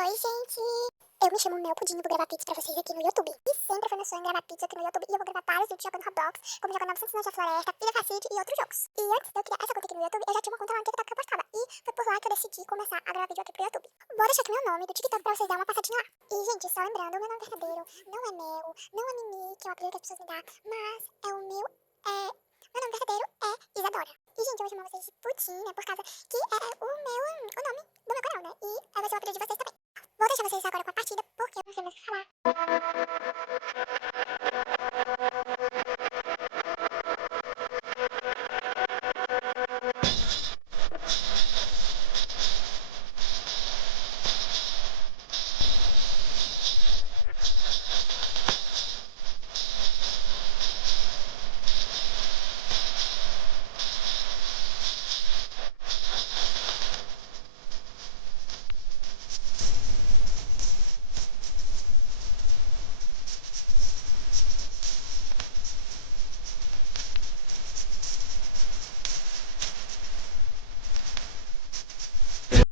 Oi, gente! Eu me chamo Mel Pudim e vou gravar vídeos pra vocês aqui no YouTube. E sempre foi meu sonho gravar vídeos aqui no YouTube. E eu vou gravar vários vídeos jogando Roblox, como jogando 900 da Floresta, Ilha Facite e outros jogos. E antes de eu criar essa conta aqui no YouTube, eu já tinha uma conta lá no TikTok que eu postava. E foi por lá que eu decidi começar a gravar vídeo aqui pro YouTube. Vou deixar aqui meu nome do TikTok pra vocês darem uma passadinha lá. E, gente, só lembrando, o meu nome verdadeiro não é Mel, não é Mimi, que é o apelido que as pessoas me dão, mas é o meu, meu nome verdadeiro é Isadora. E, gente, eu vou chamar vocês de Pudim, né, por causa que é o nome do meu canal, né? E vai ser o apelido de vocês